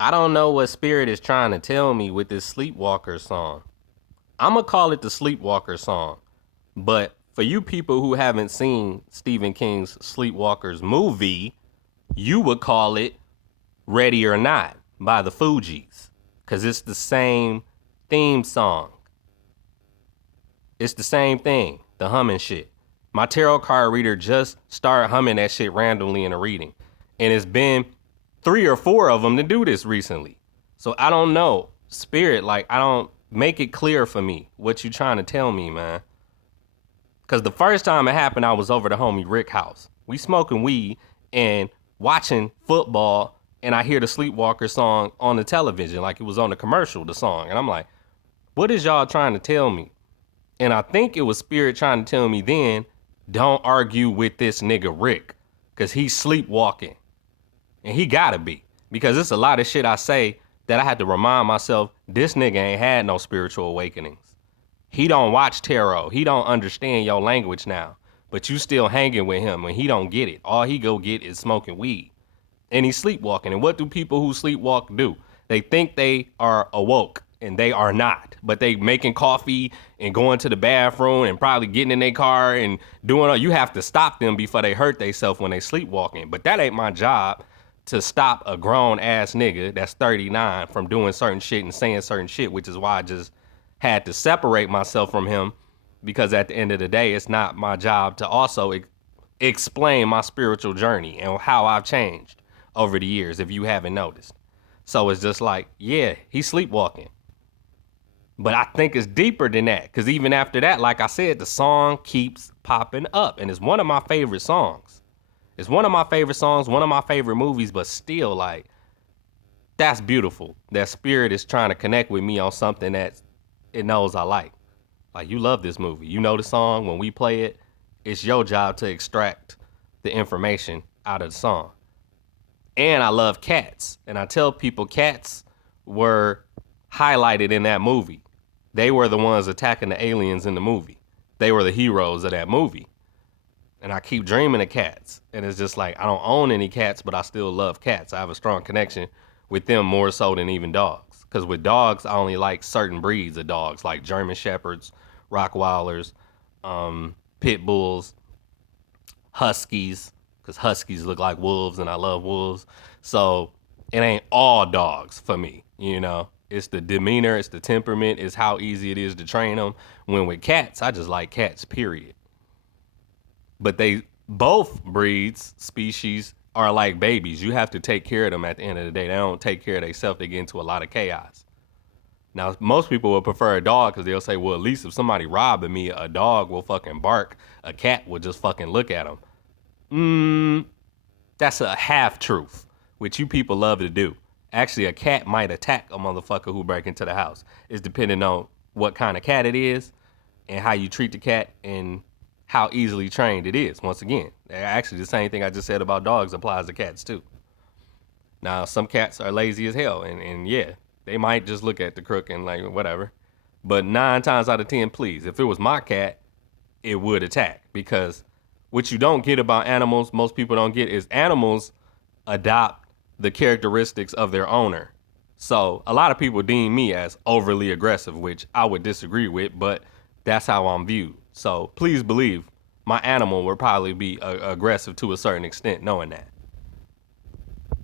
I don't know what spirit is trying to tell me with this Sleepwalker song. I'm gonna call it the Sleepwalker song. But for you people who haven't seen Stephen King's Sleepwalkers movie, you would call it Ready or Not by the Fugees. Cause it's the same theme song. It's the same thing, the humming shit. My tarot card reader just started humming that shit randomly in a reading. And it's been 3 or 4 of them to do this recently. So I don't know. Spirit, like, I don't make it clear for me what you trying to tell me, man. Cause the first time it happened, I was over the homie Rick house. We smoking weed and watching football, and I hear the Sleepwalker song on the television, like it was on the commercial, the song. And I'm like, what is y'all trying to tell me? And I think it was Spirit trying to tell me then, don't argue with this nigga Rick, cause he's sleepwalking. And he gotta be. Because it's a lot of shit I say that I had to remind myself, this nigga ain't had no spiritual awakenings. He don't watch tarot. He don't understand your language now. But you still hanging with him and he don't get it. All he go get is smoking weed. And he's sleepwalking. And what do people who sleepwalk do? They think they are awoke and they are not. But they making coffee and going to the bathroom and probably getting in their car and doing all. You have to stop them before they hurt themselves when they sleepwalking. But that ain't my job to stop a grown ass nigga that's 39 from doing certain shit and saying certain shit, which is why I just had to separate myself from him, because at the end of the day, it's not my job to also explain my spiritual journey and how I've changed over the years, if you haven't noticed. So it's just like, yeah, he's sleepwalking. But I think it's deeper than that, because even after that, like I said, the song keeps popping up, and it's one of my favorite songs. It's one of my favorite songs, one of my favorite movies, but still, like, that's beautiful. That Spirit is trying to connect with me on something that it knows I like. Like, you love this movie. You know the song. When we play it, it's your job to extract the information out of the song. And I love cats. And I tell people cats were highlighted in that movie. They were the ones attacking the aliens in the movie. They were the heroes of that movie. And I keep dreaming of cats. And it's just like, I don't own any cats, but I still love cats. I have a strong connection with them more so than even dogs. Because with dogs, I only like certain breeds of dogs, like German Shepherds, Rottweilers, Pit Bulls, Huskies, because Huskies look like wolves and I love wolves. So it ain't all dogs for me, you know? It's the demeanor, it's the temperament, it's how easy it is to train them. When with cats, I just like cats, period. But they both breeds, species, are like babies. You have to take care of them at the end of the day. They don't take care of themselves. They get into a lot of chaos. Now, most people will prefer a dog because they'll say, well, at least if somebody robbing me, a dog will fucking bark. A cat will just fucking look at them. That's a half truth, which you people love to do. Actually, a cat might attack a motherfucker who break into the house. It's depending on what kind of cat it is and how you treat the cat and how easily trained it is. Once again, actually the same thing I just said about dogs applies to cats too. Now, some cats are lazy as hell, and yeah, they might just look at the crook and like whatever. But 9 times out of 10, please, if it was my cat, it would attack. Because what you don't get about animals, most people don't get, is animals adopt the characteristics of their owner. So a lot of people deem me as overly aggressive, which I would disagree with, but that's how I'm viewed. So please believe my animal will probably be aggressive to a certain extent, knowing that.